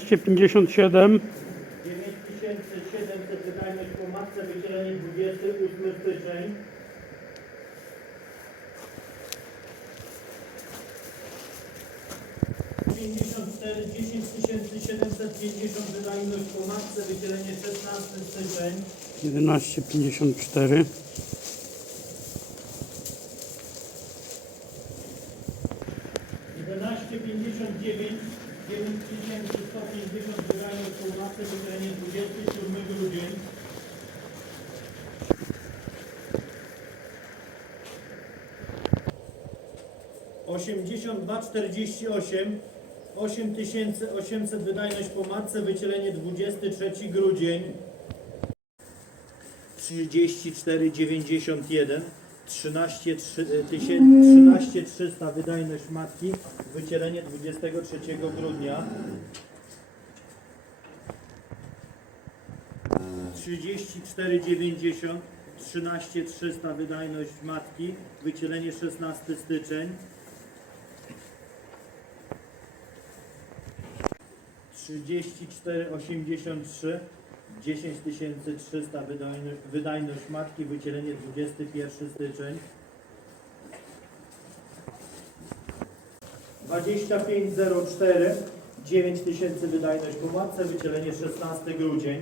1157, 9700 wydajność po matce, wydzielenie 28 styczeń. Pięćdziesiąt cztery, dziesięć tysięcy siedemset pięćdziesiąt wydajność po matce, wydzielenie 16 styczeń. 1154, terenie 27 grudzień osiemdziesiąt dwa czterdzieści osiem osiem tysięcy osiemset wydajność po matce wycielenie 23 grudzień trzydzieści cztery 13 300 e, wydajność matki, wycielenie 23 grudnia. 34 90 13 300 wydajność matki, wycielenie 16 styczeń. 3483 10300 wydajność, wydajność matki, wycielenie 21 styczeń. 2504 9000 wydajność po matce, wycielenie 16 grudzień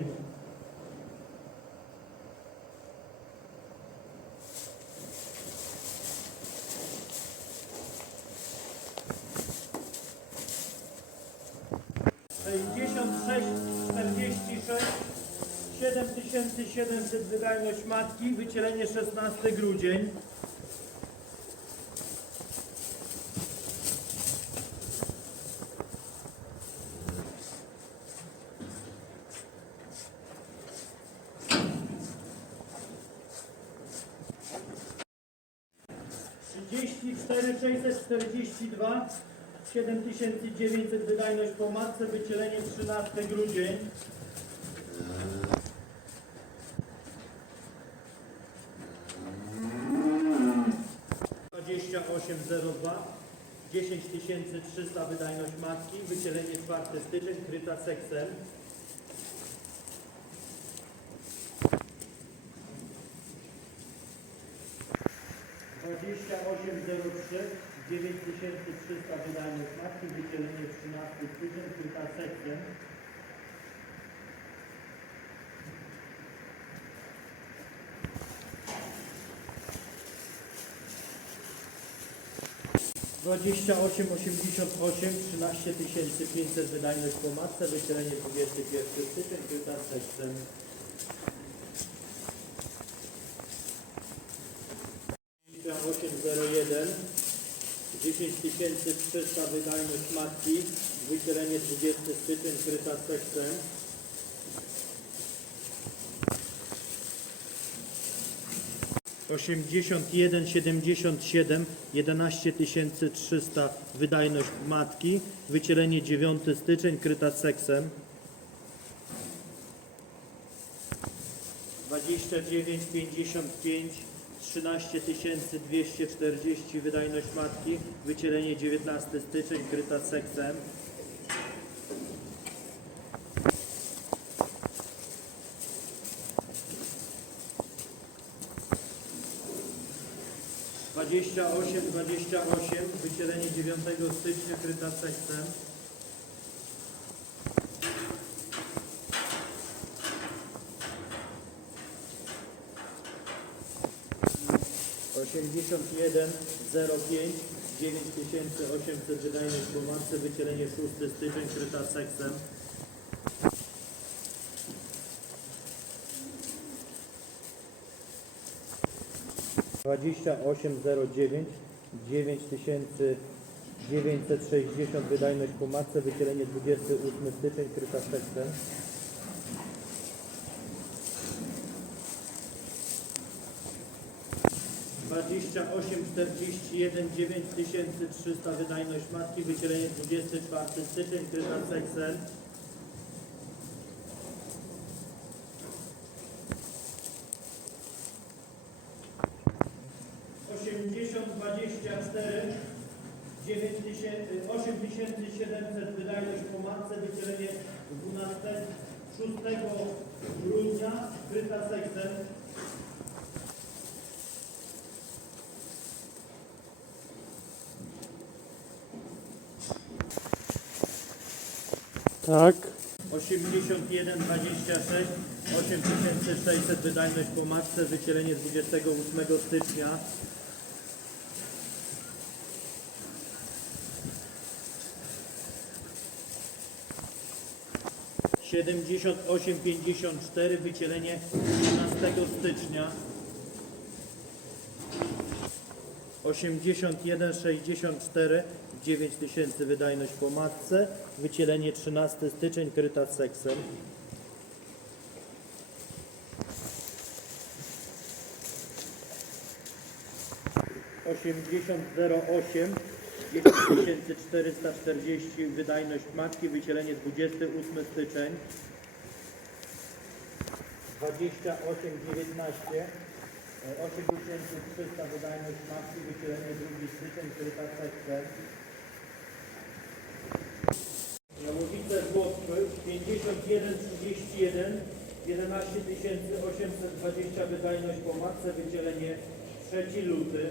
7700 wydajność matki, wycielenie 16 grudzień. dwa 7900 wydajność po matce, wycielenie 13 grudzień. 2802 10 300 wydajność matki, wycielenie 4 styczeń, kryta seksem. Dwadzieścia osiem zero trzy, dziewięć tysięcy trzysta wydajność matki, wycielenie 13 styczeń, kryta seksem. 2888 13 500 wydajność po matce, wycielenie 21 styczeń, 15 styczeń. jeden 10300 wydajność matki, wycielenie 30 styczeń, kryta z tekstem. 81, 77, 11 300 wydajność matki, wycielenie 9 styczeń, kryta seksem. 29, 55, 13 240 wydajność matki, wycielenie 19 styczeń, kryta seksem. Dwadzieścia osiem, dwadzieścia osiem, wycielenie 9 stycznia, kryta seksem. 81 05 9800 wydajność po matce, wycielenie 6 styczeń, kryta seksem. Dwadzieścia osiem zero dziewięć dziewięć tysięcy dziewięćset sześćdziesiąt wydajność po matce, wycielenie 28 styczeń, kryta seksem. 28, 41, 9300 wydajność matki, wycielenie 24 styczeń, kryta seksem. Osiemdziesiąt dwadzieścia cztery, dziewięć tysięcy 8700 wydajność po matce, wycielenie 12, 6 grudnia, kryta. Tak. 81, 26, 8600 wydajność po matce, wycielenie 28 stycznia. Siedemdziesiąt osiem pięćdziesiąt cztery wycielenie 12 stycznia. Osiemdziesiąt jeden sześćdziesiąt cztery dziewięć tysięcy wydajność po matce. Wycielenie 13 styczeń kryta seksem. Osiemdziesiąt zero osiem 10440 wydajność matki, wycielenie 28 styczeń. 2819 8300 wydajność matki, wycielenie 2 styczeń, kryta seksem. Jałowice Włocły 5131 11 820 wydajność po matce, wycielenie 3 luty.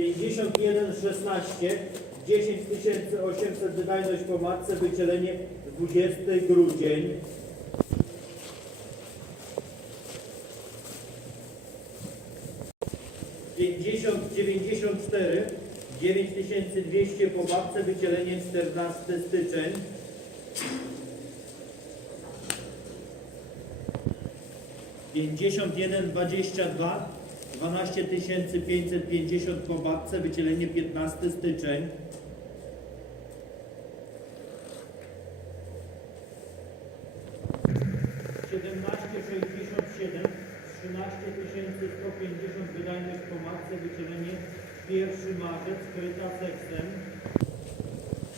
Pięćdziesiąt jeden szesnaście, dziesięć tysięcy osiemset wydajność po matce, wycielenie 20 grudzień. Pięćdziesiąt dziewięćdziesiąt cztery, dziewięć tysięcy dwieście po babce, wycielenie 14 styczeń. Pięćdziesiąt jeden dwadzieścia dwa, dwanaście tysięcy pięćset pięćdziesiąt po babce, wycielenie 15 styczeń. Siedemnaście sześćdziesiąt siedem, trzynaście tysięcy sto pięćdziesiąt wydajność po matce, wycielenie 1 marzec, kryta seksem.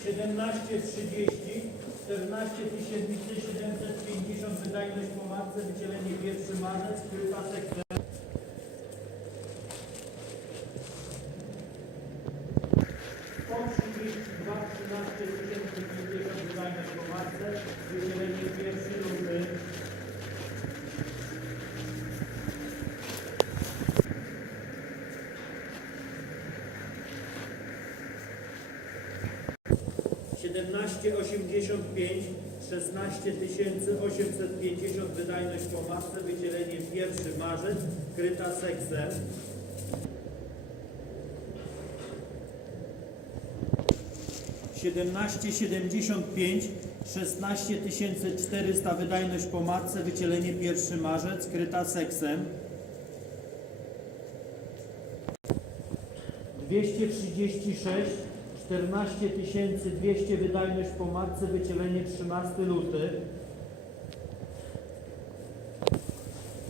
17.30, 14 750 wydajność po matce, wycielenie 1 marzec, kryta seksem. 1785 16850 wydajność po masce wydzielenie pierwszy marzec, kryta seksem. Siedemnaście siedemdziesiąt pięć szesnaście tysięcy czterysta wydajność po matce, wycielenie pierwszy marzec, kryta seksem. 236, 14 200 wydajność po matce, wycielenie 13 luty.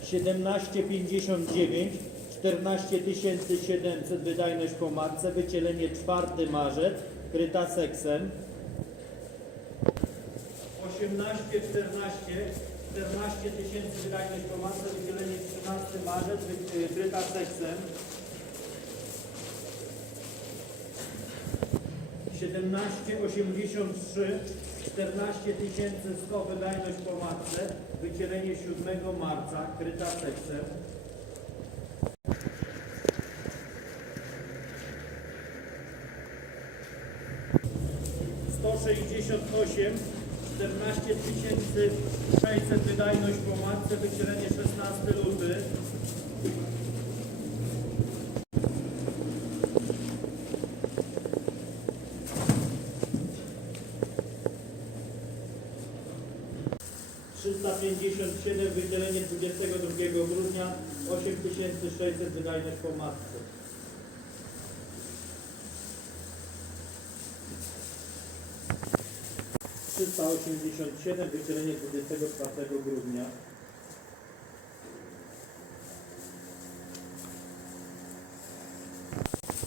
1759, 14 700 wydajność po matce, wycielenie 4 marzec, kryta seksem. 18, 14, 14 tysięcy wydajność po matce, wycielenie 13 marzec, wy- kryta seksem. 1783, 14 100 wydajność po matce, wycielenie 7 marca, kryta seksem. Sto sześćdziesiąt osiem, czternaście tysięcy sześćset wydajność po matce, wycielenie 16 luty. Trzysta pięćdziesiąt siedem, wydzielenie 22 grudnia, 8600 wydajność po matce. Trzysta osiemdziesiąt siedem, wydzielenie 24 grudnia.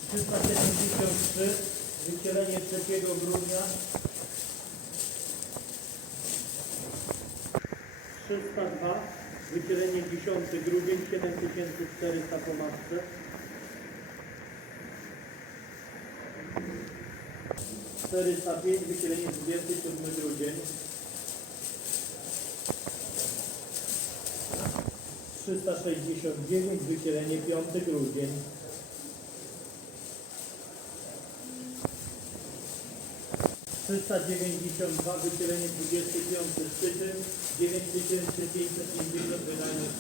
Trzysta siedemdziesiąt trzy, wycielenie 3 grudnia. 302, wycielenie 10 grudzień 7400 po matce. 405 wycielenie 27 grudzień. 369 wycielenie 5 grudzień. 392 wycielenie 25 styczeń 9550 wydajność